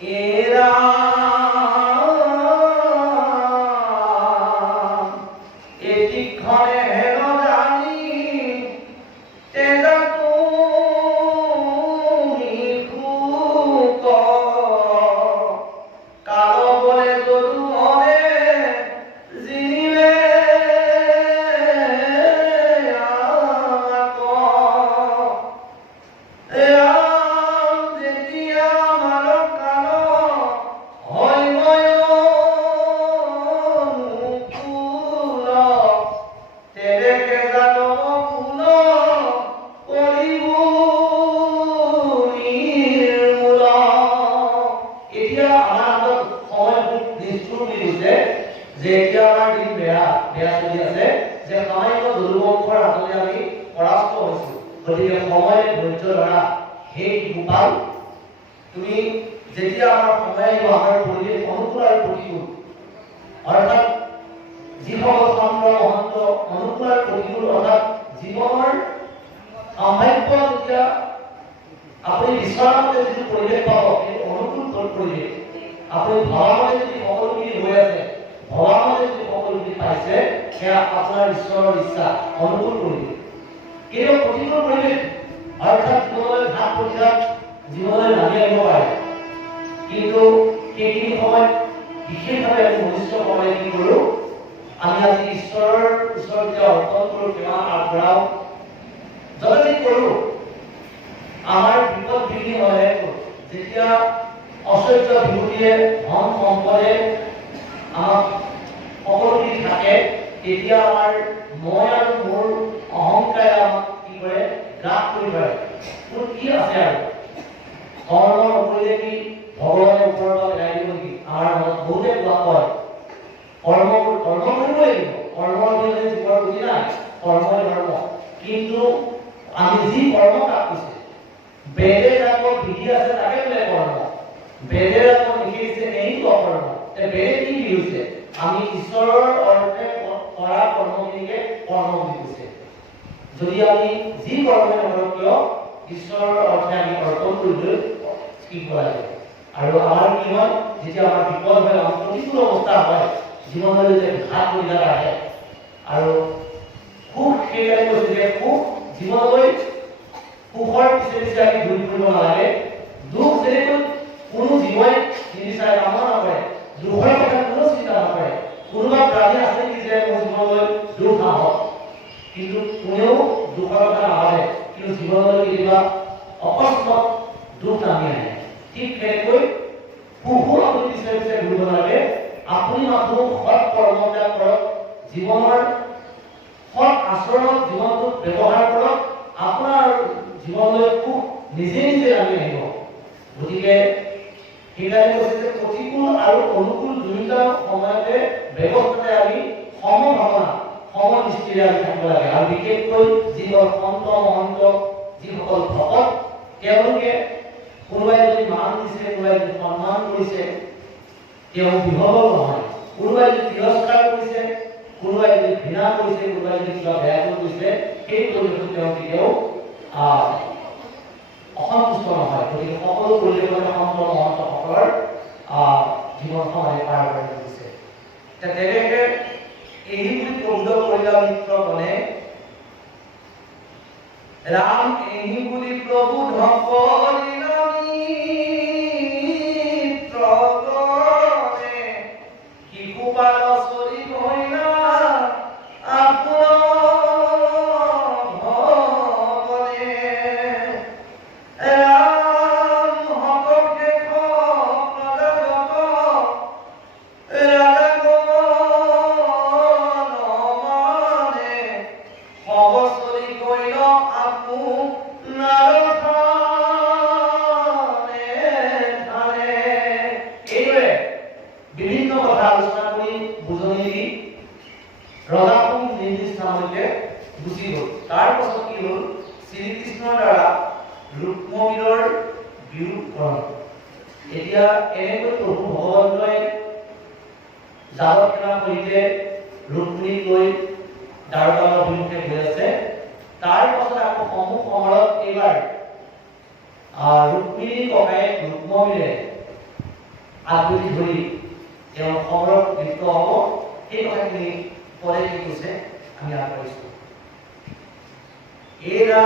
এরা এটি ক্ষণে হেন জানি তেজা তুমি খুক কালো বলে তরু মনে জিনিলে গতিকে সময় ধৈৰ্য ধৰা সেই গোপাল তুমি যেতিয়া আমাৰ সময় আহিব আমাৰ পৰিৱেশ অনুকূল আৰু প্ৰতিকূল অৰ্থাৎ যিসকল চন্দ্ৰ মহন্ত অনুকূল আৰু প্ৰতিকূল অৰ্থাৎ জীৱনৰ সাম্ভাব্য যেতিয়া আপুনি বিচৰামতে যিটো পৰিৱেশ পাব সেই অনুকূল পৰিৱেশ আপুনি ভবামতে যদি সকলোখিনি হৈ আছে ভবামতে যদি সকলোখিনি পাইছে সেয়া আপোনাৰ ঈশ্বৰৰ ইচ্ছা অনুকূল পৰিৱেশ কিন্তু প্ৰতিকূল পৰিৱেশ অৰ্থাৎ জীৱনলৈ ঘাট প্ৰতিঘাত জীৱনলৈ নামি আহিব পাৰে কিন্তু সেইখিনি সময়ত বিশেষভাৱে আমি মনুষ্য সময় কি কৰোঁ আমি আজি ঈশ্বৰৰ ওচৰত যে অৰ্পণ কৰোঁ সেৱা আগবঢ়াওঁ যদি কৰোঁ আমাৰ বিপদ বিঘিনি হ'লে যেতিয়া অচৈত্য বিভূতিয়ে ধন সম্পদে আমাক সকলোখিনি থাকে তেতিয়া আমাৰ মই আৰু মোৰ অহংকাৰে আমাক কি কৰে গ্ৰাস কৰি পাৰে মোৰ কি আছে আৰু কৰ্ম নকৰিলে কি ভগৱানৰ ওপৰত পেলাই দিব নেকি আমাৰ মনত বহুতে কোৱা হয় কৰ্ম কৰিব লাগিব কৰ্মৰ অবিহনে জীৱৰ গতি নাই কৰ্মই ধৰ্ম কিন্তু আমি যি কৰ্ম তাক কৈছে বেদে যাক বিধি আছে তাকে বোলে কৰ্ম বেদে যাক লিখিছে এইটো অকৰ্ম বেদে কি হৈছে আমি ঈশ্বৰৰ অৰ্থে কৰা কৰ্মখিনিকে কৰ্ম বুলি কৈছে যদি আমি যি কৰ্মই নকৰোঁ কিয় ঈশ্বৰৰ অৰ্থে আমি অৰ্পণ কৰিবলৈ শিকিব লাগে আৰু আমাৰ কি হয় যেতিয়া আমাৰ বিপদ হয় আমাৰ প্ৰতিকূল অৱস্থা হয় জীৱনলৈ যে ঘাট প্ৰতিঘাত আহে আৰু সুখ সেইকাৰণে কৈছে যে সুখ জীৱনলৈ সুখৰ পিছে পিছে আমি ঘূৰি ফুৰিব নালাগে দুখ যেনেকৈ কোনো জীৱই নিবিচাৰে কামনা নকৰে দুখৰ কথা কোনো চিন্তা নকৰে কোনোবা প্ৰাণী আছে নেকি যে মোৰ জীৱনলৈ দুখ নাহক কিন্তু কোনেও দুখৰ কথা নাভাবে কিন্তু জীৱনলৈ কেতিয়াবা অকস্মাত দুখ নামি আহে ঠিক সেইকৈ সুখৰ আপুনি পিছে পিছে ঘূৰিব নালাগে আপুনি মাথো সৎ কৰ্মবিলাক কৰক জীৱনৰ সৎ আচৰণত জীৱনটো ব্যৱহাৰ কৰক আপোনাৰ জীৱনলৈ সুখ নিজে নিজে নামি আহিব গতিকে সেইকাৰণে কৈছে যে প্ৰতিকূল আৰু অনুকূল দুয়োটা সময়তে ব্যৱস্থাতে আমি সমভাৱনা সমদৃষ্টিৰে আমি থাকিব লাগে আৰু বিশেষকৈ যিসকল সন্ত মহন্ত যিসকল ভকত তেওঁলোকে কোনোবাই যদি মান দিছে কোনোবাই যদি সন্মান কৰিছে তেওঁ বিহবল নহয় কোনোবাই যদি তিৰস্কাৰ কৰিছে কোনোবাই যদি ঘৃণা কৰিছে কোনোবাই যদি কিবা বেয়া কৰিছে সেই পৰিৱেশত তেওঁ কেতিয়াও অসন্তুষ্ট নহয় গতিকে সকলো পৰিৱেশতে সন্ত মহন্তসকলৰ জীৱন সমাধি পাৰ কৰি দিছে তেনেকে এই বুলি প্ৰবোধ কৰিলা মিত্ৰগণে ৰাম এই বুলি প্ৰবোধ কৰিলা মিত্ৰগণে শিশুপাল চৰি গইলা আপোনাৰ আগুৰি ধৰি তেওঁ সমৰত লিপ্ত হ'ব এই কথাখিনি পৰে কি কৈছে আমি আগবাঢ়িছোঁ। এৰা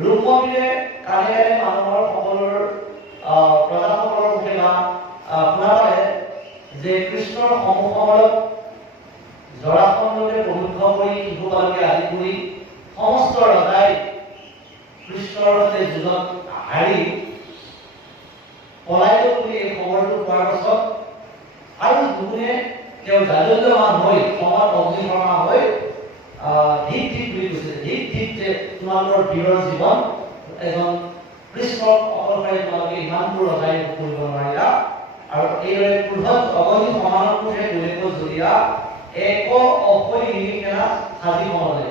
ৰূপমন্দিৰে কানে কানে মানুহৰ সকলৰ প্ৰজাসকলৰ মুখে শুনা পালে যে কৃষ্ণৰ সমুখত জৰাসন্ধকে প্ৰবুদ্ধ কৰি শিশুপালকে আদি কৰি সমস্ত ৰজাই কৃষ্ণৰ সৈতে যুদ্ধত হাৰি পলাই গ'ল বুলি এই খবৰটো পোৱাৰ পাছত আৰু দুগুণে তেওঁ জাজল্যমান হৈ সমাজ অগ্নিশৰ্মা হৈ ধিক ধিক বুলি কৈছে, ধিক ধিক যে তোমালোকৰ বীৰৰ জীৱন এজন কৃষ্ণক অকলশৰে তোমালোকে ইমানবোৰ ৰজাই কৰিব নোৱাৰিলা আৰু এইদৰে ক্ৰোধত অগণি সমানকোষে গোলেকো জৰিয়া এক অসৈ নিৰিখেনা সাজি মনলে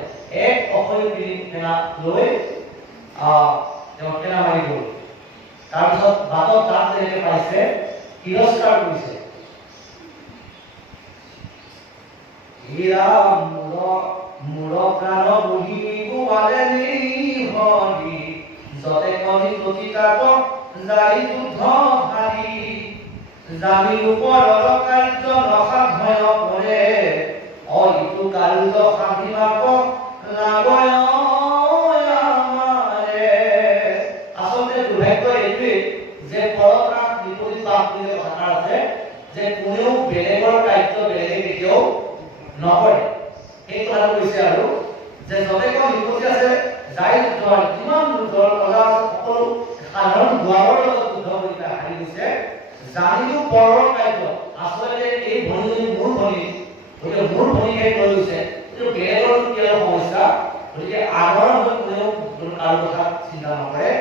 এক অসৈ নিৰিখেনা লৈ তেওঁ সেনা মাৰি গ'ল। তাৰপিছত বাটত তাত যেনেকে পাইছে তিৰস্কাৰ কৰিছে। মূৰ প্ৰাণ বহি গোৱালে নিহৰি যতে কণি প্ৰতিকাত জাৰি যুদ্ধ হাৰি জানি ওপৰৰ কাৰ্য নসাধয় কৰে অইটো কাৰ্য সাধিমাক লাগয় আমাৰে। আচলতে দুৰ্ভাগ্য এইটোৱে যে পৰকাশ বিপৰীত পাপ বুলি কথা আছে যে কোনেও বেলেগৰ কাৰ্য বেলেগে কেতিয়াও নকৰে। সেই কথাটো কৈছে আৰু যে যতেকণ বিপত্তি আছে যাই যুদ্ধ যিমান যুদ্ধৰ কলা আছে সকলো সাধাৰণ দুৱাৰৰ লগত যুদ্ধ কৰি হাৰি গৈছে জানিও পৰৰ কাৰ্য। আচলতে এই ভনীজনী মোৰ ভনী, গতিকে মোৰ ভনীকে লৈ গৈছে, কিন্তু বেলেগৰ কি আৰু সমস্যা, গতিকে আগৰ হৈ কোনেও কাৰো কথা চিন্তা নকৰে।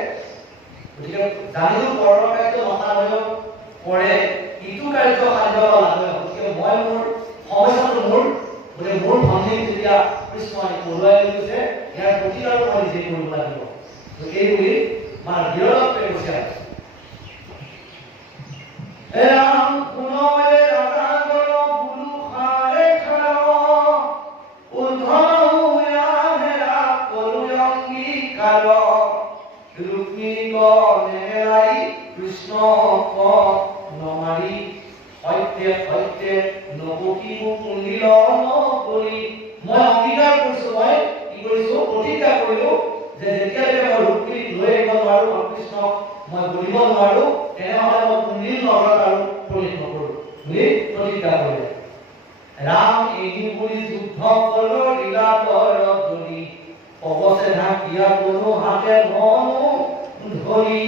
গতিকে জানিও পৰৰ কাৰ্য নসাধয় কৰে ইটো কাৰ্য সাধিব লাগে। গতিকে মই মোৰ সমস্যাটো মোৰ গতিকে মোৰ ভনীক যেতিয়া কৃষ্ণই পঢ়ুৱাই লৈ গৈছে ইয়াৰ প্ৰতিকাৰ মই নিজে কৰিব লাগিব। গতিকে এইবুলি মানে বীৰত্বে কৈছে ৰাম কোনৰে ৰাজা গল বুলু খাৰে খাৰ উদ্ধৰা হেৰা কৰু অংগীকাৰ ৰুক্মিণীক নেমেলাই কৃষ্ণ নমাৰি সত্যে সত্যে নবকিব কুণ্ডিল নকৰি মই অংগীকাৰ কৰিছো, মই কি কৰিছো প্ৰতিজ্ঞা কৰিলো যে যেতিয়ালৈকে মই ৰুক্মিণীক লৈ আহিব নোৱাৰো আৰু কৃষ্ণক মই বলিব নোৱাৰো তেনেহ'লে মই কুণ্ডিল নগৰত আৰু প্ৰৱেশ নকৰো বুলি প্ৰতিজ্ঞা কৰিলে। ৰাম এই বুলি যুদ্ধ কল লীলাতৰ ধৰি অৱশ্যে ঢাকিয়া কোনো হাতে ধনু ধৰি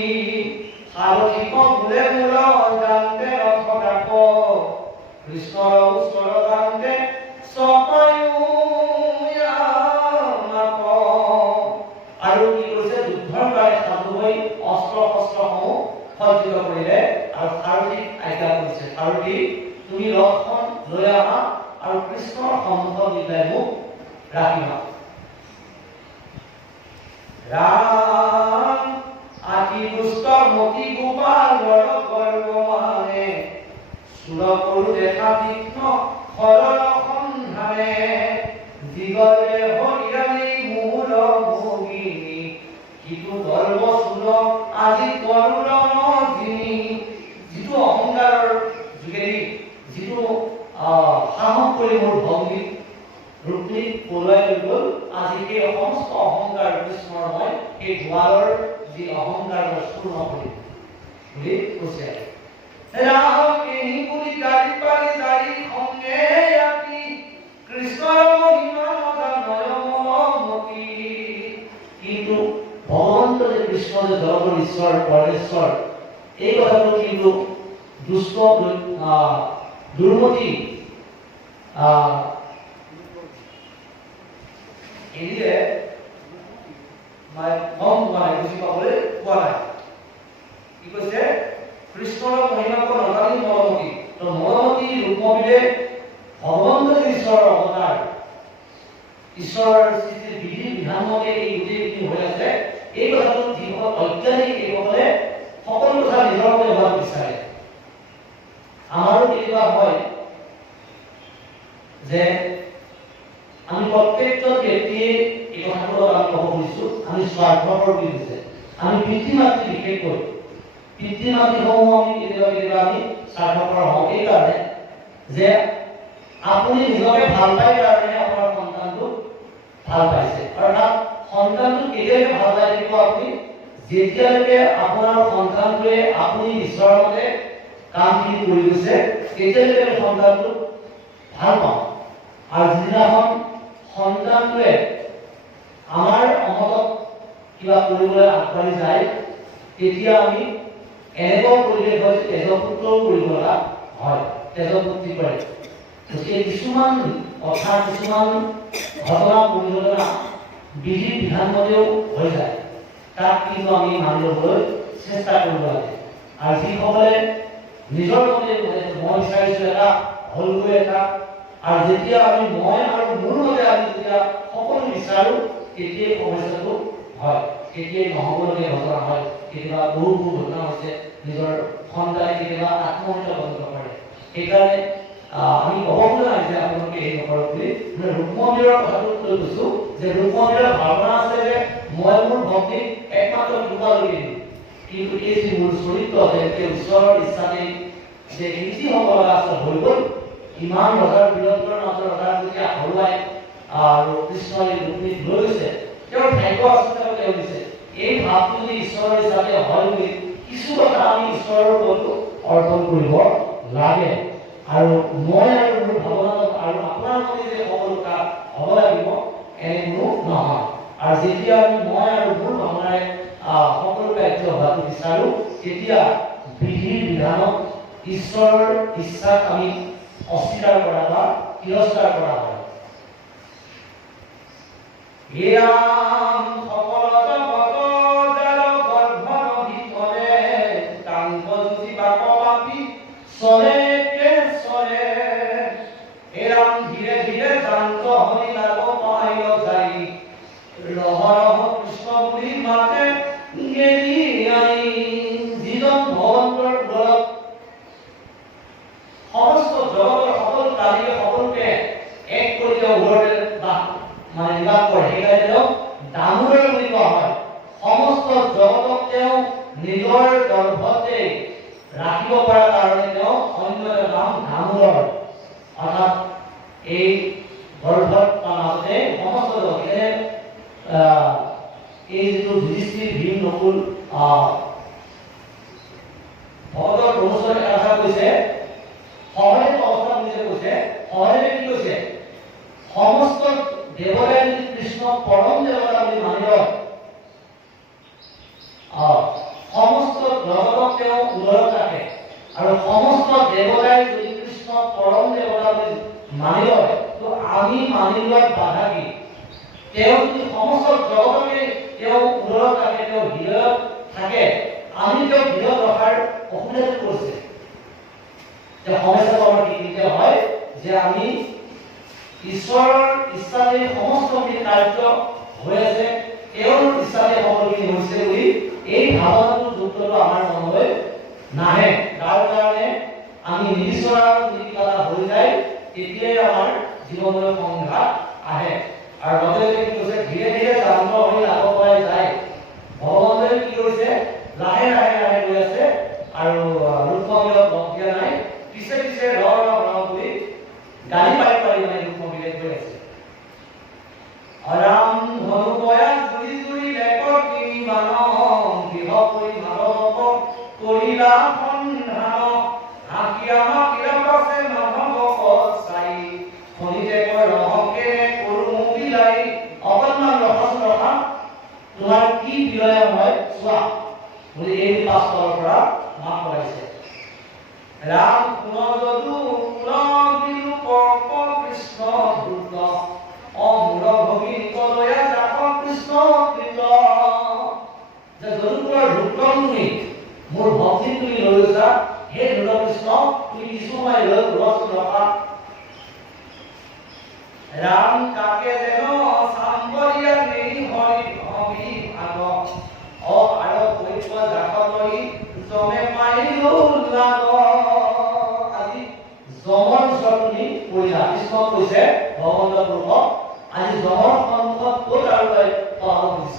সাৰথিক বোলে মূল জানতে ৰথ ডাক কৃষ্ণৰ ওচৰ জানতে চপায়ো আৰু কি কৰিছে যুদ্ধৰ বাবে সাজু হৈ অস্ত্ৰ শস্ত্ৰসমূহ সজ্জিত কৰিলে আৰু সাৰথিক আজ্ঞা কৰিছে, সাৰথি তুমি ৰথখন লৈ আহা আৰু কৃষ্ণৰ সন্মুখত নিলাই মোক ৰাখিবা। ৰাম আতি দুষ্ট মতি গোপাল গৰ্বমানে সুৰ কৰো দেখা তীক্ষ্ণ সৰল সন্ধানে দিগলে হৰিয়ালি ৰুক্মিণীক পলুৱাই লৈ গ'ল। আজি সেই সমস্ত অহংকাৰ কৃষ্ণৰ মই সেই দুৱাৰৰ যি অহংকাৰ চূৰ্ণ কৰিম বুলি কৈছে। ৰাম এই বুলি গাড়ী পাৰি যাৰি সংগে আকি কৃষ্ণৰ মহিমা নয়নমতি। কিন্তু ভগৱন্ত যে কৃষ্ণ যে জগতৰ ঈশ্বৰ পৰমেশ্বৰ, এই কথাটো কিন্তু দুষ্ট দুৰ্মতি এৰিয়ে গম পোৱা নাই, বুজি পাবলৈ পোৱা নাই। কি কৈছে? কৃষ্ণৰ মহিমাক নাজানি মৰমতী। তো মৰমতী ৰূপমতীয়ে ভগৱন্ত ঈশ্বৰৰ অৱতাৰ, ঈশ্বৰৰ সৃষ্টিৰ বিধি বিধানমতে এই গোটেইখিনি হৈ আছে। এই কথাটো যিসকল অজ্ঞানী এইসকলে সকলো কথা নিজৰ মতে হোৱাটো বিচাৰে। আমাৰো কেতিয়াবা হয় যে আমি প্ৰত্যেকজন ব্যক্তিয়ে এই কথাটো আমি ক'ব খুজিছো, আমি স্বাৰ্থপৰ বুলি কৈছে। আমি পিতৃ মাতৃ বিশেষকৈ পিতৃ মাতৃসমূহ আমি কেতিয়াবা আমি স্বাৰ্থপৰ হওঁ এই কাৰণে যে আপুনি নিজকে ভাল পাই কাৰণে আপোনাৰ সন্তানটোক ভাল পাইছে। অৰ্থাৎ সন্তানটো কেতিয়ালৈকে ভাল পাই থাকিব আপুনি যেতিয়ালৈকে আপোনাৰ সন্তানটোৱে আপুনি ঈশ্বৰৰ মতে কামখিনি কৰি গৈছে তেতিয়ালৈকে সন্তানটোক ভাল পাওঁ। আৰু যিদিনাখন সন্তানটোৱে আমাৰ অমতত কিবা কৰিবলৈ আগবাঢ়ি যায় তেতিয়া আমি এনেকুৱা পৰিৱেশ হয় যে তেজৰ পুত্ৰও কৰিব লগা হয়, তেজৰ পুত্ৰী কৰে। গতিকে কিছুমান কথা কিছুমান ঘটনা পৰিঘটনা বিধি বিধান মতেও হৈ যায়, তাক কিন্তু আমি মানি ল'বলৈ চেষ্টা কৰিব লাগে। আৰু যিসকলে নিজৰ মতে মই বিচাৰিছো এটা হলগৈ এটা, আৰু যেতিয়া আমি মই আৰু মোৰ মতে আমি যেতিয়া সকলো বিচাৰো তেতিয়াই সমস্যাটো হয়, তেতিয়াই নহ'বলগীয়া ঘটনা হয়। কেতিয়াবা বহু ঘটনা হৈছে নিজৰ সন্তানে কেতিয়াবা আত্মহত্যা কৰিব পাৰে। সেইকাৰণে আমি ক'ব খোজা নাই যে আপোনালোকে এই নকৰক বুলি। ৰুক্মবীৰৰ কথাটো কৈ কৈছো যে ৰুক্মবীৰৰ ভাৱনা আছে যে মই মোৰ ভক্তিক একমাত্ৰ কৃপালৈ দিম, কিন্তু এই যি মূল চৰিত্ৰ যে ঈশ্বৰৰ ইচ্ছাতেই যে নীতি হ'ব লগা আছে হৈ গ'ল। ইমান ৰজাৰ বীৰত্বৰ মাজত ৰজাৰ যেতিয়া হৰুৱাই আৰু কৃষ্ণই ৰুক্মিণীক লৈ গৈছে, তেওঁৰ ভাগ্য আচলতে তেওঁ দিছে। এই ভাৱটো যদি ঈশ্বৰৰ ইচ্ছাতে হয় বুলি কিছু কথা আমি ঈশ্বৰৰ ওপৰতো অৰ্পণ কৰিব লাগে। আৰু মই আৰু মোৰ ভাৱনাত আৰু আপোনাৰ মতে যে সকলো কাম হ'ব লাগিব এনে কোনো নহয়। আৰু যেতিয়া আমি মই আৰু মোৰ ভাৱনাৰে সকলো কাৰ্য হোৱাটো বিচাৰো তেতিয়া বিধি বিধানক ঈশ্বৰৰ ইচ্ছাক আমি অস্বীকাৰ কৰা বা তিৰস্কাৰ কৰা হয়। ৰাম সকল জগত যাৰ গৰ্ভৰ ভিতৰে কাংগ জ্যোতি বাক পাপি চলে চলে। ৰাম ধীৰে ধীৰে জান্ত হৰি লাগ পাইল যাই ৰহ ৰহ কৃষ্ণ বুলি মাতে গেলি আই। যিজন ভগৱন্তৰ ওপৰত সমস্ত জগতৰ সকলো প্ৰাণীয়ে সকলোকে এক কৰি তেওঁ ওপৰতে মানে নিবাস কৰে, সেইকাৰণে তেওঁক দামোদৰ বুলি কোৱা হয়। সমস্ত জগতক তেওঁ নিজৰ গৰ্ভতে ৰাখিব পৰা কাৰণে তেওঁ অন্য এটা নাম দামোদৰ। অৰ্থাৎ এই গৰ্ভত মাজতে সমস্ত জগত এই যিটো যুধিষ্ঠিৰ ভীম নকুল ভগতৰ প্ৰমোচন এটা কথা কৈছে, সহজে অৱস্থা বুলিছে কৈছে, সহজে কি কৈছে সমস্ত দেৱতাই যদি কৃষ্ণ পৰম দেৱতা বুলি মানি লয়, সমস্ত জগতক তেওঁ উদৰত ৰাখে, আৰু সমস্ত দেৱতাই যদি কৃষ্ণ পৰম দেৱতা বুলি মানি লয় তো আমি মানি লোৱাত বাধা কি? তেওঁ যদি সমস্ত জগতকে তেওঁ উদৰত ৰাখে, তেওঁ হৃদয়ত থাকে, আমি তেওঁ হৃদয়ত ৰখাৰ অসুবিধাটো কৰিছে। যে সমস্যাটো আমাৰ কি হয় যে আমি ঈশ্বৰৰ ইচ্ছাতে সমস্তখিনি কাৰ্য হৈ আছে, তেওঁৰ ইচ্ছাতে সকলোখিনি হৈছে বুলি এই ভাৱনাটো যুক্তটো আমাৰ মনলৈ নাহে। তাৰ কাৰণে আমি নিবিচৰা যদি কিবা এটা হৈ যায় তেতিয়াই আমাৰ জীৱনলৈ সংঘাত আহে। আৰু লগতে কি কৈছে ধীৰে ধীৰে জান্ত হৈ লাভ পাই যায়। ভগৱন্তই কি কৰিছে লাহে লাহে লাহে গৈ আছে আৰু ৰুক্মবীৰক লগ দিয়া নাই, পিছে পিছে ৰ ৰ ৰ বুলি গালি পাৰি পাৰি মানে ৰুক্মবীৰে গৈ আছে। বুলি এই 5 তলৰ পৰা মাত লগাইছে। ৰাম পুনযদু পুনবিলু পক কৃষ্ণ দ্ৰুত অমূল ভগী কলয়া জাপ কৃষ্ণ কৃত। যে যদুপুৰৰ ৰুদ্ৰ তুমি মোৰ ভক্তি তুমি লৈছা, হে ৰুদ্ৰ কৃষ্ণ তুমি কিছু সময় লৈ ৰচন ৰখা। ৰাম কাকে যেন সাম্বৰিয়া নেই হৰি হবি ভাগ ও আৰো কৈত্য জাতলৈ জমে মাইলো লাগ। আজি জমৰ ওচৰতনি পৰিলা কৃষ্ণ কৈছে ভগৱন্ত পুৰুষক, আজি জমৰ সন্মুখত ক'ত আৰু তই পাব দিছ।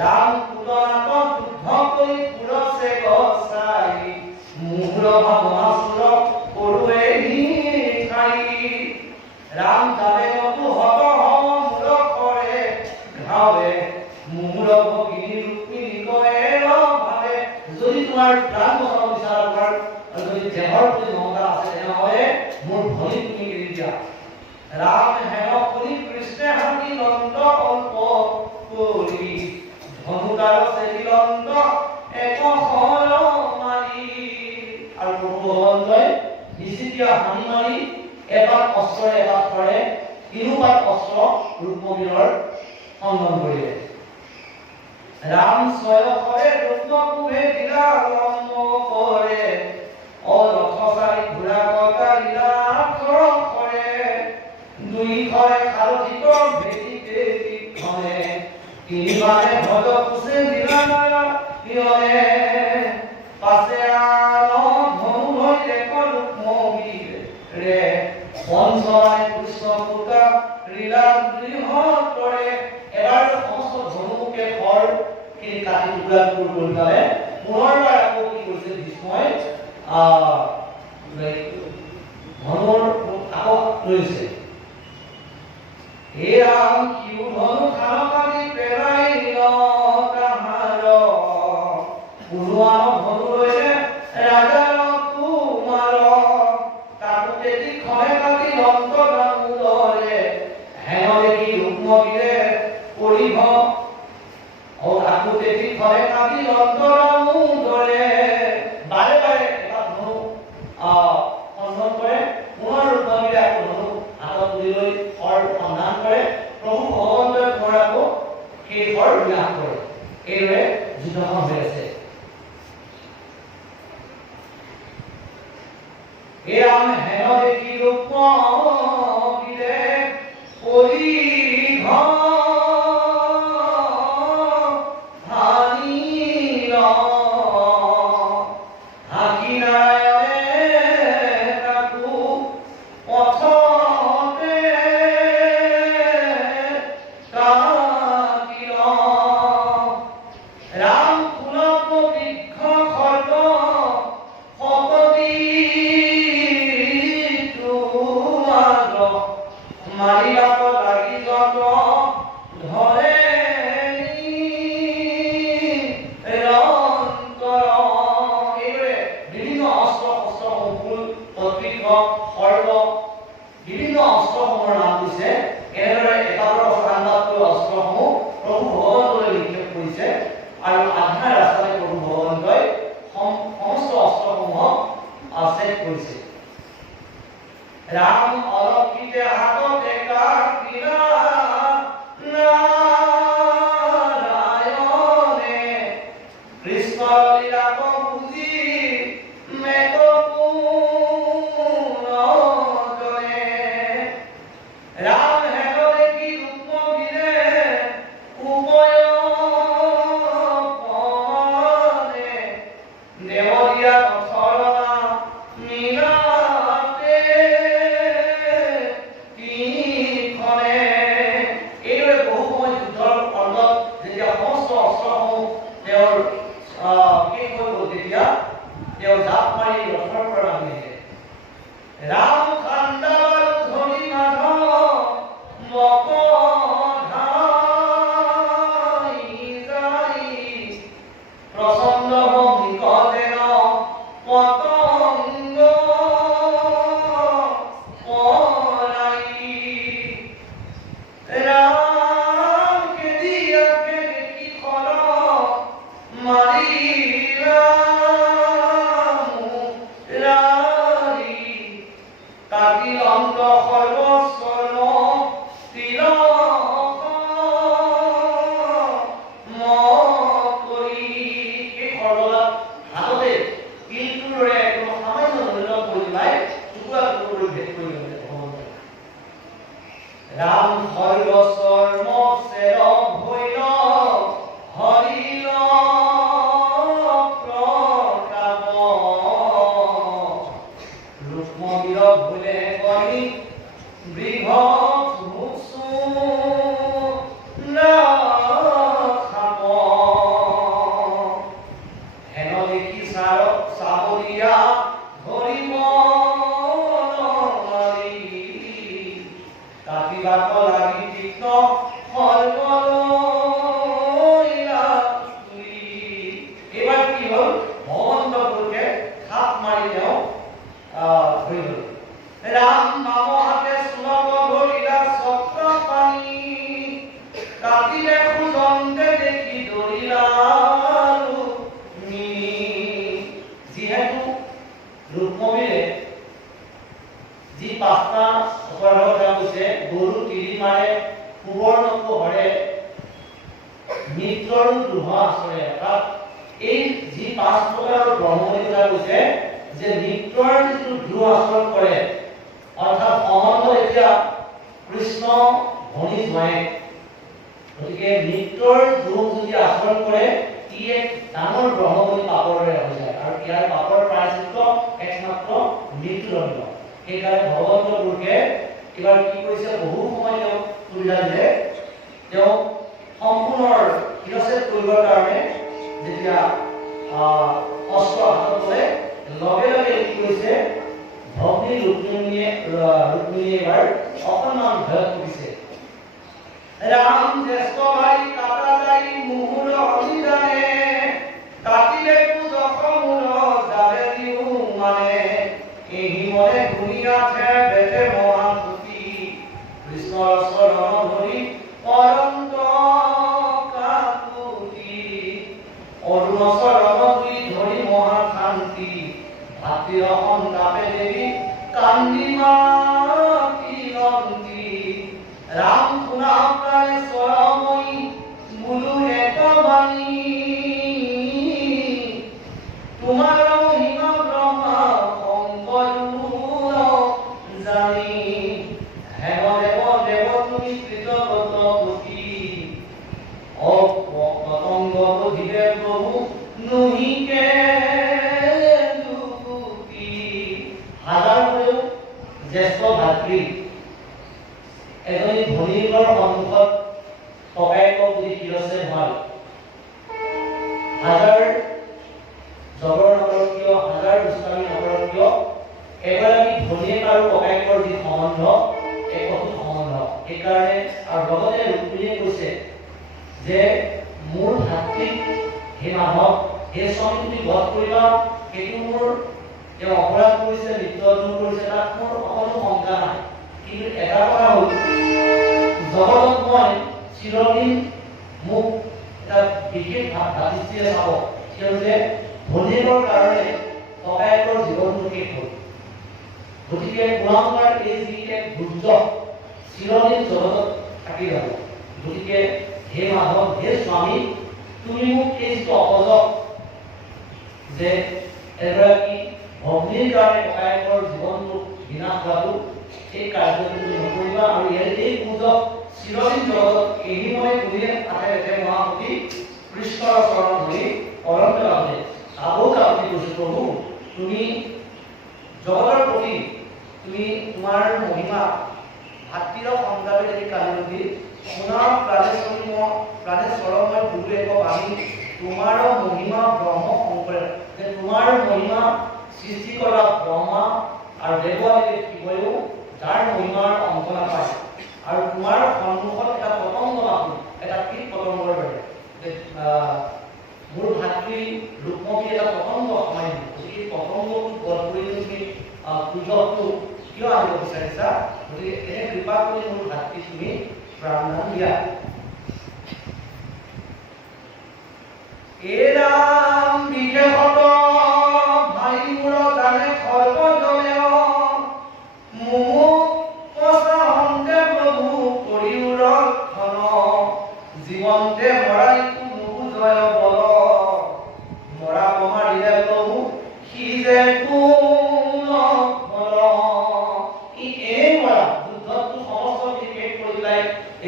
ৰাম পুতনাত শুদ্ধ কৰি পুৰছে গছাই মূল ভাৱনাসুৰ কৰোৱে খাই। রাম যাবে মতো হত মূল করে ঘাবে মূল ভগী রূপিণী কয়ে ভাবে। যদি তোমার প্রাণ বচাব বিচাৰা তোমাৰ আৰু যদি দেহৰ প্ৰতি মমতা আছে তেনেহ'লে মোৰ ভৰি তুমি এৰি দিয়া। ৰাম হেন শুনি কৃষ্ণে হাতি নন্দ অল্প কৰি ধনুকাৰ চেলিলন্দ এক হৰ মাৰি। আৰু প্ৰভু ভগৱন্তই নিচিতিয়া হানি মাৰি এপাত অস্ত্ৰৰে এপাত কৰে তিনিপাত অস্ত্ৰ ৰুক্মবীৰৰ খণ্ডন কৰিলে। ৰাম স্বয়ংৰে ৰুক্মকুভে দিলা লম্ব কৰে অৰথচাৰি ঘোঁৰা কটাৰিলা কৰে। দুই খৰে সাৰথিক ভেটি ভেটি খনে তিনিবাৰে ভজ কুচে দিলা পিয়নে। পাছে আন ধনু ধৰিলে ৰুক্মবীৰ ৰে পঞ্চমায় কৃষ্ণ পুতা লীলা গৃহ কৰে। এবাৰ সমস্ত ধনুকে খৰ খিনি কাটি টুকুৰা টুকুৰ কৰি পেলাই পুনৰবাৰ আকৌ কি কৰিছে ভীষ্মই ধনুৰ আকৌ লৈছে। হে ৰাম কিউ ধনু খান কাটি পেলাই তাহাৰ পুৰুৱান ধনু লৈছে ৰাজা কুমাৰ। তাকো তেতি খনে কাটি লন্ত দামোদৰে হেন দেখি ৰুক্মবীৰে পৰিভ ও তাকো তেতি খনে কাটি লন্ত দামোদৰে। বাৰে বাৰে এটা ধনু খণ্ডন কৰে, পুনৰ ৰুক্মবীৰে আকৌ ধনু হাতত তুলি লৈ খৰ সন্ধান কৰে। প্ৰভু ভগৱন্তই পুনৰ আকৌ সেই খৰ বিনাশ কৰে। এইদৰে যুদ্ধখন হৈ আছে। এৰাম হেন দেখি ৰুক্মবীৰে পৰিভ হানি হাকি নাৰায়ণে তাকো পথতে কাটিল। ৰাম ফুলক বৃক্ষ খৰ্গ শপতি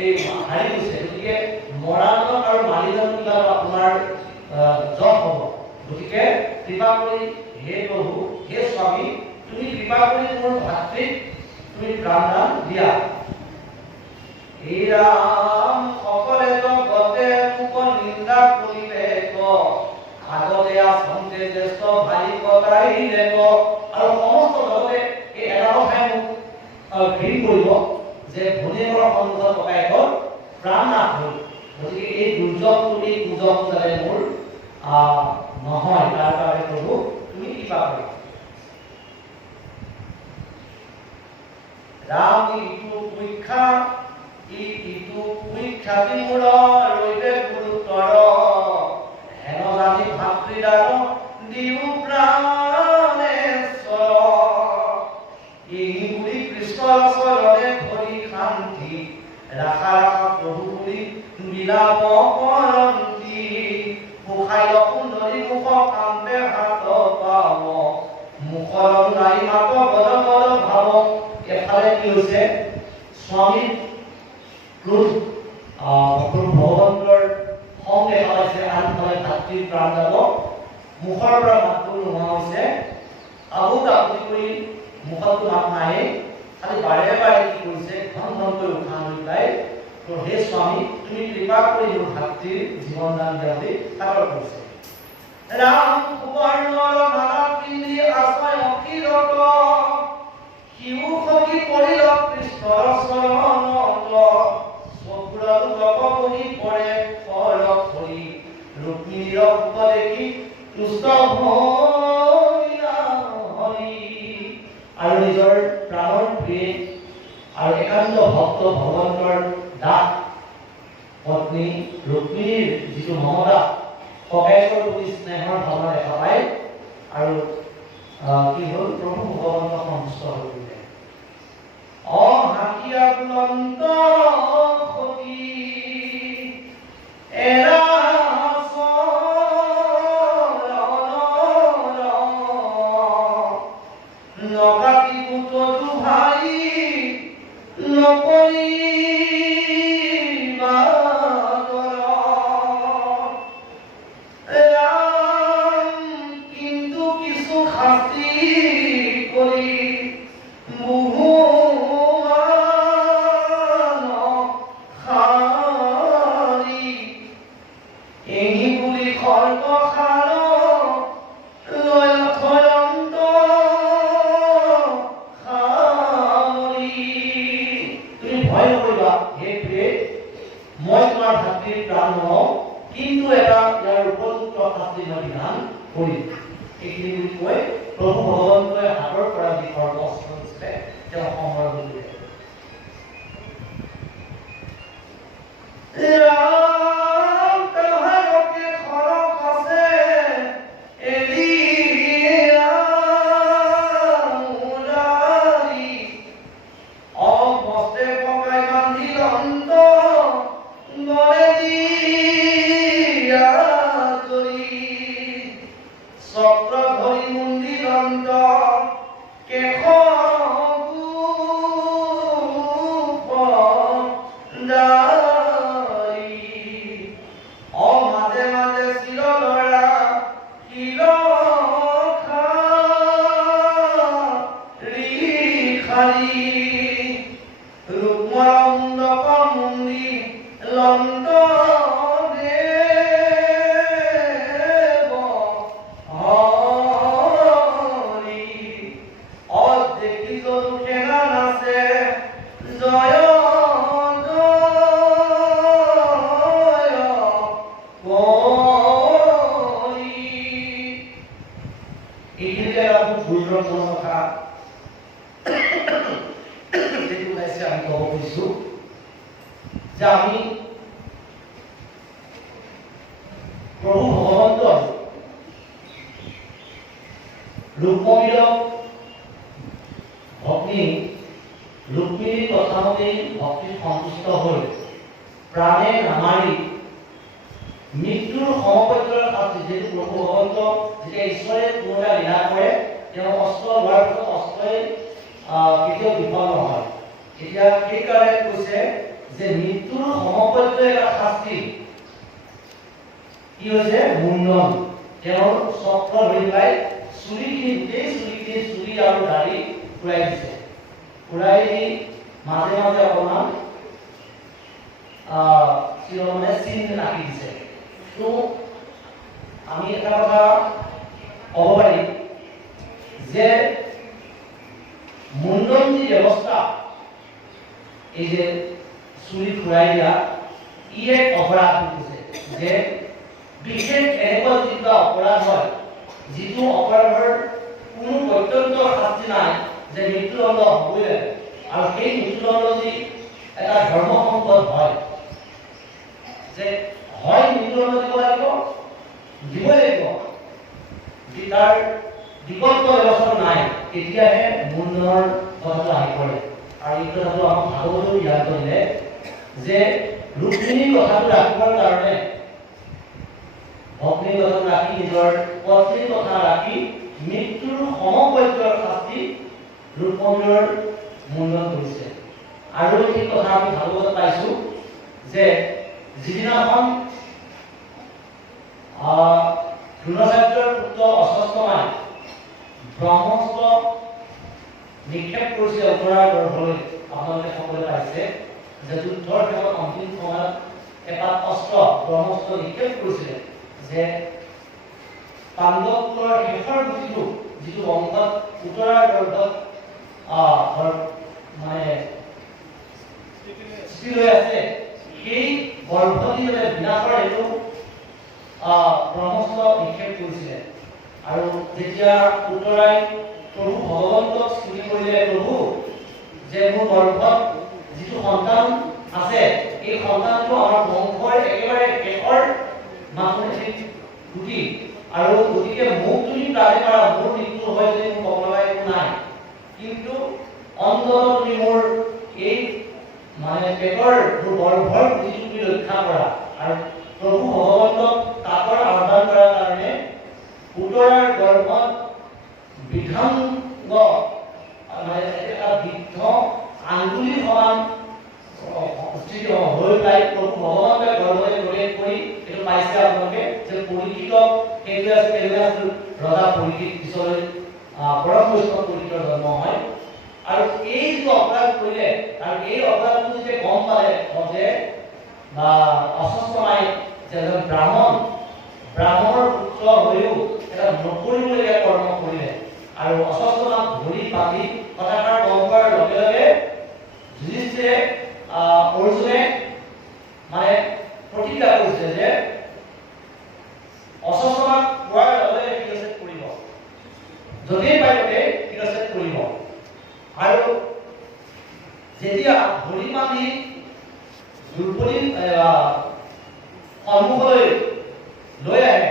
এই এই হাৰি গৈছে, গতিকে মৰাণত আৰু মালিনত কিবা আপোনাৰ জব হ'ব। গতিকে কৃপা কৰি হে প্ৰভু, হে স্বামী, তুমি কৃপা কৰি মোৰ ভাতৃক তুমি প্ৰাণদান দিয়া। হে ৰাম, সকলে জগতে মোক নিন্দা কৰিলে ক, আগতে আচন্তে জ্যেষ্ঠ ভাই কটাইলে ক। আৰু সমস্ত জগতে এই এটা কথাই মোক ঘৃণ কৰিব যে ভনীয়েকৰ সন্মুখত ককায়েকৰ প্ৰাণ নাশ হ'ল। গতিকে এই দুৰ্যোগটো, এই দুৰ্যোগ যাতে মোৰ নহয়, তাৰ কাৰণে প্ৰভু তুমি কৃপা কৰিবা। ৰাম, ইটো পৰীক্ষা ইটো পৰীক্ষাতি মোৰ ৰৈবে গুৰুতৰ, হেন জানি ভাতৃদাৰ দিও প্ৰাণেশ্বৰ। এই বুলি কৃষ্ণৰ চৰণে ধৰি শান্তি ৰাখা ৰাখা প্ৰভু বুলি বিলাপ কৰন্তি। মুখাই সুন্দৰী মুখ কান্দে হাত পাব, মুখৰ নাই মাত বল বল ভাব। এফালে কি হৈছে, স্বামীৰ ক্ৰোধ, ভগৱন্তৰ খং দেখা পাইছে, আনফালে ভাতৃৰ প্ৰাণ যাব, মুখৰ পৰা মাতটো নোহোৱা হৈছে। আবুত আপত্তি কৰি মুখতো মাত নাহে, খালি বাৰে বাৰে কি কৰিছে, ঘন ঘনকৈ উশাহ লৈ পেলাই হে স্বামী, তুমি কৃপা কৰি মোৰ ভাতৃৰ জীৱন দান দিয়া বুলি কাতৰ কৰিছে। ৰাম সুবৰ্ণৰ মালা পিন্ধি আশ্ৰয় অখিলত, শিও সখী পৰিল কৃষ্ণৰ চৰণত। চকুৰৰ লক বহি পৰে ফৰ কৰি, ৰুক্মিণীৰ ৰূপ দেখি তুষ্ট হৈলা হৰি। আৰু নিজৰ প্ৰাণৰ প্ৰিয় আৰু একান্ত ভক্ত ভগৱন্তৰ দাস পত্নী ৰুক্মিণীৰ যিটো মমতা, ককায়েকৰ প্ৰতি স্নেহৰ ভাৱনা দেখা পায়। আৰু কি হ'ল, প্ৰভু ভগৱন্ত সন্তুষ্ট হৈ পৰিলে। অহাকিয়া বুলন্ত সখী এৰা নকাতি পুত দুভাই নকৰি কিন্তু কিছু শাস্তি কৰি কিন্তু এটা ইয়াৰ উপযুক্ত শাস্তি মই বিধান কৰিম। এইখিনি বুলি কৈ প্ৰভু ভগৱন্তই হাতৰ পৰা যি খৰ্গ অস্ত্ৰ দিছিলে তেওঁ সংহাৰ কৰিলে। প্ৰভু ভগৱন্ত ৰুক্মিণীৰ ভগ্নী ৰুক্মিণীৰ কথামতে ভক্তি সন্তুষ্ট হৈ প্ৰাণে নামাৰি মৃত্যুৰ সমপৰ্যায়ৰ শাস্তি, যিহেতু প্ৰভু ভগৱন্ত যেতিয়া ঈশ্বৰে কোনো এটা লীলা কৰে তেওঁ অস্ত্ৰ লোৱাৰ পিছত অস্ত্ৰই কেতিয়াও বিফল নহয়। এতিয়া সেইকাৰণে কৈছে যে মৃত্যুৰ সমপৰ্য এটা শাস্তি কি হৈছে মুণ্ডন তেওঁৰ চক্ৰ ধৰি পাই চুলিখিনি গোটেই চুলি আৰু দাড়ি উৰাই দিছে উৰাই দি মাজে মাজে অকণমান মানে চিন ৰাখি দিছে তো আমি এটা কথা ক'ব পাৰি যে মুণ্ডন যি ব্যৱস্থা এই যে চুলি ঘূৰাই দিয়া ই এক অপৰাধ হৈছে যে বিশেষ এনেকুৱা যিটো অপৰাধ হয় যিটো অপৰাধৰ কোনো প্ৰত্যন্ত শাস্তি নাই যে মৃত্যুদণ্ড হ'বই লাগে আৰু সেই মৃত্যুদণ্ড যদি এটা ধৰ্ম সম্পদ হয় যে হয় মৃত্যুদণ্ড দিব লাগিব দিবই লাগিব যদি তাৰ বিকল্প ব্যৱস্থা নাই তেতিয়াহে মুণ্ডনৰ কথাটো আহি পৰে আৰু এই কথাটো আমাক ভাগৱতো জ্ঞান কৰিলে যে ৰুক্মিণীৰ কথাটো ৰাখিবৰ কাৰণে ভগ্নীৰ কথা ৰাখি নিজৰ পত্নীৰ কথা ৰাখি মৃত্যুৰ সমপৰ্যৰ শাস্তি ৰুক্মিণীৰ মুণ্ডন কৰিছে আৰু এই কথা আমি ভাগৱত পাইছো যে যিদিনাখন দ্ৰোণাচাৰ্যৰ পুত্ৰ অশ্বত্থামাই ব্ৰহ্মাস্ত্ৰ নিক্ষেপ কৰিছে উত্তৰাৰ গৰ্ভলৈ আপোনালোকে সকলোৱে পাইছে যে যুদ্ধৰ শেষত অন্তিম সময়ত এটা অস্ত্ৰ ব্ৰহ্মাস্ত্ৰ নিক্ষেপ কৰিছিলে যে পাণ্ডৱকুলৰ শেষৰ গুটিটো যিটো বংশত উত্তৰাৰ গৰ্ভত মানে স্থিৰ হৈ আছে সেই গৰ্ভটি বিনাশৰ হেতু ব্ৰহ্মাস্ত্ৰ নিক্ষেপ কৰিছিলে আৰু যেতিয়া উত্তৰাই প্ৰভু ভগৱন্তক স্তুতি কৰিলে প্ৰভু যে মোৰ গৰ্ভত যিটো সন্তান আছে এই সন্তানটো আমাৰ বংশৰ একেবাৰে শেষৰ মানুহ গুটি আৰু গতিকে মোক তুমি প্ৰাণে পাৰা মোৰ মৃত্যু হয় যদি মোৰ কবলৈ একো নাই কিন্তু অন্তত তুমি মোৰ এই মানে পেটৰ মোৰ গৰ্ভৰ গুটিটো তুমি ৰক্ষা কৰা আৰু প্ৰভু ভগৱন্তক তাকৰ আহ্বান কৰাৰ কাৰণে উত্তৰাৰ গৰ্ভত বিধাংগ মানে এটা বৃদ্ধ আঙ্গুলিৰ সমান স্থিতি হৈ পাই প্ৰভু ভগৱন্তে গৰ্ভলৈ প্ৰৱেশ কৰি এইটো পাইছে আপোনালোকে যে পৰীক্ষিতক সেইটো আছিল ৰজা পৰীক্ষিত পিছলৈ পৰম বৈষ্ণৱ পৰীক্ষিতৰ জন্ম হয় আৰু এই যিটো অপৰাধ কৰিলে আৰু এই অপৰাধটো যেতিয়া গম পালে যে অশ্বত্থামাই যে এজন ব্ৰাহ্মণৰ পুত্ৰ হৈও এটা নকৰিবলগীয়া কৰ্ম কৰিলে আৰু অশ্বত্থামাক ধৰি বান্ধি কথাষাৰ গম পোৱাৰ লগে লগে যুধিষ্ঠিৰে অৰ্জুনে মানে প্ৰতিজ্ঞা কৰিছে যে অশ্বত্থামাক পোৱাৰ লগে লগে শিৰচ্ছেদ কৰিব য'তেই পাই ত'তেই শিৰচ্ছেদ কৰিব আৰু যেতিয়া ধৰি বান্ধি দ্ৰৌপদীৰ সন্মুখলৈ লৈ আহে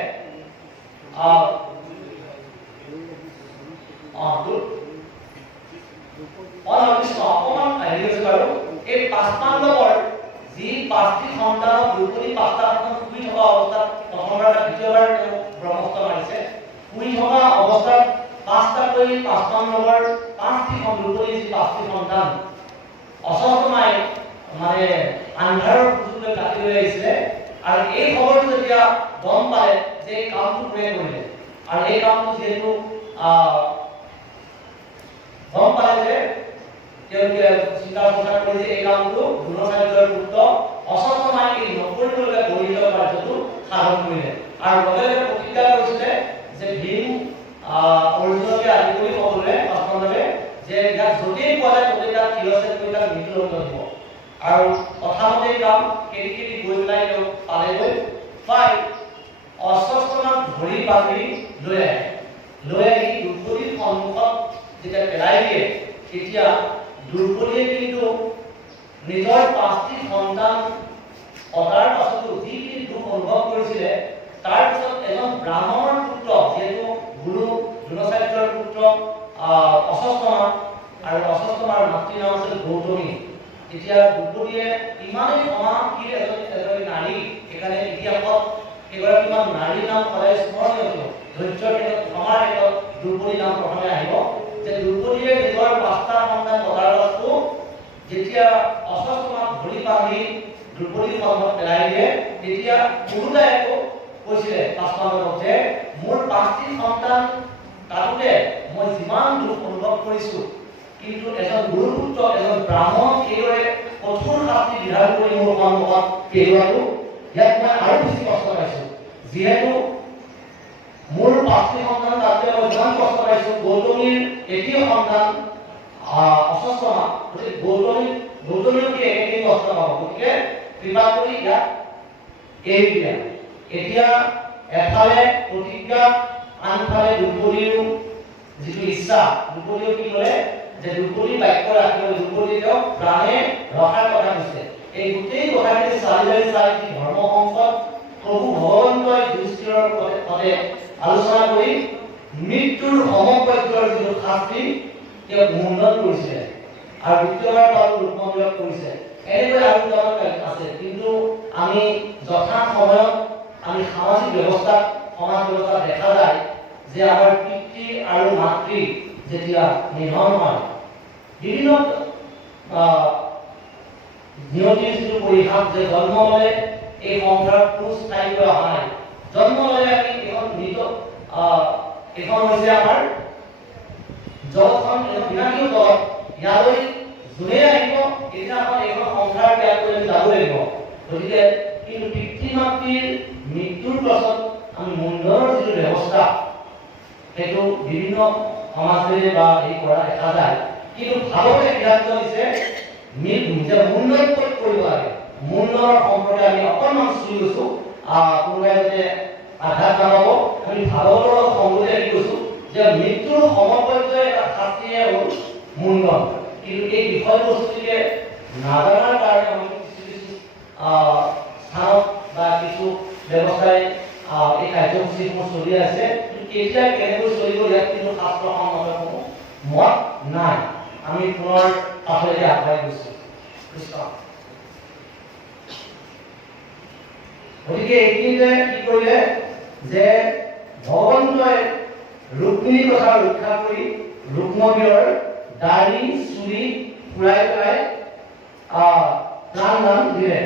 অকমান হেৰি হৈছে বাৰু এই পাঁচ পাণ্ডৱৰ যি পাঁচটি সন্তানক দ্ৰৌপদী পাঁচটা সন্তান শুই থকা অৱস্থাত প্ৰথমবাৰ দ্বিতীয়বাৰ তেওঁ ব্ৰহ্মাস্ত্ৰ মাৰিছে শুই থকা অৱস্থাত পাঁচটাকৈ পাঁচ পাণ্ডৱৰ দ্ৰৌপদীৰ যি পাঁচটি সন্তান অশ্বত্থামাই মানে আন্ধাৰৰ সুযোগলৈ কাটি লৈ আহিছিলে আৰু এই খবৰটো যেতিয়া গম পালে যে এই কামটো কোনে কৰিলে আৰু এই কামটো যিহেতু গম পালে যে তেওঁলোকে চিন্তা চৰ্চা কৰি যে এই কামটো দ্ৰোণাচাৰ্যৰ পুত্ৰ অশ্বত্থামাই এই নকৰিবলগীয়া দৰিদ্ৰ কাৰ্যটো সাধন কৰিলে আৰু লগে লগে প্ৰতিজ্ঞা কৰিছিলে যে ভীম অৰ্জুনকে আদি কৰি সকলোৱে পাঁচজনে যে ইয়াক য'তেই পোৱা যায় ত'তেই তাক শিৰচ্ছেদ কৰি তাক মৃত্যুদণ্ড দিব আৰু কথামতে কাম খেদি গৈ পেলাই তেওঁ পালেগৈ পাই অশ্বত্থামাক ধৰি বান্ধি লৈ আহি দ্ৰৌপদীৰ সন্মুখত যেতিয়া পেলাই দিয়ে তেতিয়া দ্ৰৌপদীয়ে কিন্তু নিজৰ পাঁচটি সন্তান অতাৰ পাছতো যিখিনি দুখ অনুভৱ কৰিছিলে তাৰ পিছত এজন ব্ৰাহ্মণৰ পুত্ৰ যিহেতু গুৰু দ্ৰোণাচাৰ্যৰ পুত্ৰ অশ্বত্থামা আৰু অশ্বত্থামাৰ মাতৃৰ নাম আছিল গৌতমী তেতিয়া দ্ৰৌপদীয়ে ইমানেই ক্ষমাশীল এজনী নাৰী সেইকাৰণে ইতিহাসত এগৰাকীমান নাৰীৰ নাম সদায় স্মৰণীয় ছিল ধৈৰ্যৰ ক্ষেত্ৰত ক্ষমাৰ ক্ষেত্ৰত দ্ৰৌপদীৰ নাম প্ৰথমে আহিব যে দ্ৰৌপদীয়ে নিজৰ পাঁচটা সন্তান অতাৰ পাছতো যেতিয়া অশ্বত্থামাক ধৰি বান্ধি দ্ৰৌপদীৰ সন্মুখত পেলাই দিয়ে, তেতিয়া পুৰুষাইও কৈছিলে পাঁচমানক যে মোৰ 5টি সন্তান কাটোতে মই যিমান দুখ অনুভৱ কৰিছো, কিন্তু এজন গুৰুপুত্ৰ এজন ব্ৰাহ্মণ এইদৰে কঠোৰ শাস্তি বিধান কৰি মোৰ সন্মুখত পেলোৱাটো ইয়াত মই আৰু বেছি কষ্ট পাইছো। যিহেতু মোৰ 5টি সন্তান কাটোতে মই যিমান কষ্ট পাইছো, গৌতমীৰ এটিও সন্তান অশ্বত্থামা, গতিকে গৌতমীও কি একেই কষ্ট পাব। গতিকে কৃপা কৰি ইয়াক এৰি দিয়া। এতিয়া এফালে প্ৰতিজ্ঞা, আনফালে দ্ৰৌপদীৰ যিটো ইচ্ছা, দ্ৰৌপদীয়ে কি ক'লে যে দ্ৰৌপদী বাক্য ৰাখিব, দ্ৰৌপদী তেওঁ প্ৰাণে ৰখাৰ কথা কৈছে। এই গোটেই কথাখিনি চাই ধৰ্ম সংকট প্ৰভু ভগৱন্তই যুধিষ্ঠিৰৰ পথে আলোচনা কৰি মৃত্যুৰ সমপৰ্যায়ৰ যিটো শাস্তি তেওঁ মুণ্ডন কৰিছিলে আৰু দ্বিতীয়বাৰ তাক ৰূপমন্দিৰত কৰিছে। এনেকৈ আৰু দুটামান আছে, কিন্তু আমি যথা সময়ত আমি সামাজিক ব্যৱস্থা সমাজ ব্যৱস্থা দেখা যায় যে আমাৰ পিতৃ আৰু মাতৃ যেতিয়া নিধন হয়, বিভিন্ন নিয়তিৰ যিটো পৰিহাস যে জন্ম হ'লে এই সংসাৰত কোনো স্থায়ীকৈ অহা নাই, জন্ম হ'লে আমি এইখন হৈছে আমাৰ জগতখন বিনাশী জগত, ইয়ালৈ যোনে আহিব সেইদিনাখন এইখন সংসাৰ ত্যাগ কৰি আমি যাব লাগিব। গতিকে কিন্তু পিতৃ মাতৃৰ মৃত্যুৰ পাছত আমি মুণ্ডনৰ যিটো ব্যৱস্থা সেইটো বিভিন্ন সমাজে বা এই কৰা দেখা যায়, কিন্তু ভাগৱতে সিদ্ধান্ত দিছে যে মুণ্ডন ক'ত কৰিব লাগে। মুণ্ডনৰ সম্পৰ্কে আমি অকণমান চুই গৈছো, কোনোবাই যাতে আঘাত নাপাব, আমি ভাগৱতৰ সংগতে কি কৈছো যে মৃত্যুৰ সমপৰ্যায়ৰ এটা শাস্তিয়ে হ'ল মুণ্ডন। কিন্তু এই বিষয়বস্তুটিকে নাজানাৰ কাৰণে আমি কিছু স্থানত বা কিছু ব্যৱস্থাই এই কাৰ্যসূচীসমূহ চলি আছে, কিন্তু কেতিয়া কেনেকৈ চলিব ইয়াত কিন্তু শাস্ত্ৰসন্মতসমূহ মত নাই। আমি পুনৰ পাছলৈকে আগুৱাই গৈছো। কৃষ্ণ। গতিকে এইখিনিতে কি কৰিলে যে ভগৱন্তই ৰুক্মিণীৰ কথা ৰক্ষা কৰি ৰুক্মবীৰৰ দাড়ি চুলি ফুৰাই পেলাই প্ৰাণদান দিলে।